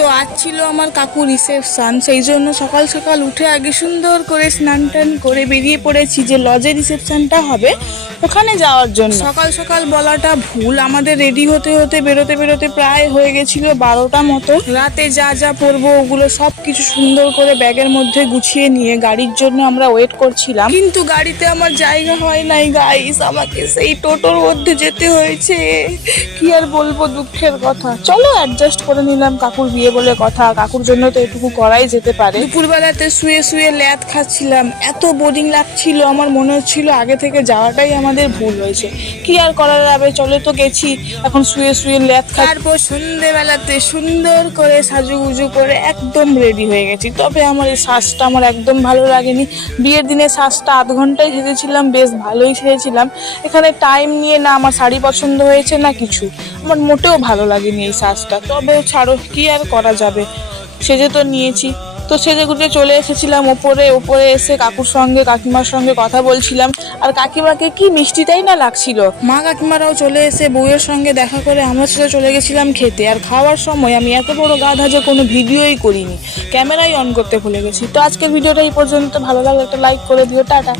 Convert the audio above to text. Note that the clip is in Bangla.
তো আজ ছিল আমার কাকু রিসেপশন, সেই জন্য সকাল সকাল উঠে আগে সুন্দর করে স্নান টান করে বেরিয়ে পড়েছি যে লজে রিসেপশনটা হবে ওখানে যাওয়ার জন্য। সকাল সকাল বলাটা ভুল, আমাদের রেডি হতে হতে বেরোতে বেরোতে প্রায় হয়ে গেছিল 12টা মতো। রাতে যা যা পরবো ওগুলো সব কিছু সুন্দর করে ব্যাগের মধ্যে গুছিয়ে নিয়ে গাড়ির জন্য আমরা ওয়েট করছিলাম, কিন্তু গাড়িতে আমার জায়গা হয় নাই গাইস, আমাকে সেই টোটোর মধ্যে যেতে হয়েছে। কি আর বলবো, দুঃখের কথা। চলো অ্যাডজাস্ট করে নিলাম, কাকুর বিয়ে বলে কথা, কাকুর জন্য তো এটুকু করাই যেতে পারে। দুপুরবেলাতে শুয়ে শুয়ে ল্যাদ খাচ্ছিলাম, এত বোরিং লাগছিল, আমার মনে হচ্ছিল আগে থেকে যাওয়াটাই আমাদের ভুল হয়েছে। কি আর করার যাবে, চলে তো গেছি, এখন শুয়ে শুয়ে ল্যাদ খাই। তারপর সন্ধ্যেবেলাতে সুন্দর করে সাজুগুজু করে একদম রেডি হয়ে গেছি। তবে আমার এই সাজটা আমার একদম ভালো লাগেনি। বিয়ের দিনে সাজটা আধ ঘন্টায় সেজেছিলাম, বেশ ভালোই সেজেছিলাম। এখানে টাইম নিয়ে না আমার শাড়ি পছন্দ হয়েছে না কিছু, আমার মোটেও ভালো লাগেনি এই সাজটা। তবে ছাড়ো, কি আর করা যাবে, সেজে তো নিয়েছি। তো সেজে গুজে চলে এসেছিলাম ওপরে। ওপরে এসে কাকুর সঙ্গে কাকিমার সঙ্গে কথা বলছিলাম, আর কাকিমাকে কি মিষ্টিটাই না লাগছিল। মা কাকিমারাও চলে এসে বউয়ের সঙ্গে দেখা করে আমরা সেটা চলে গেছিলাম খেতে। আর খাওয়ার সময় আমি এত বড় গাধা যে কোনো ভিডিওই করিনি, ক্যামেরাই অন করতে ভুলে গেছি। তো আজকের ভিডিওটা এই পর্যন্ত, ভালো লাগলে একটা লাইক করে দিও, টাটা।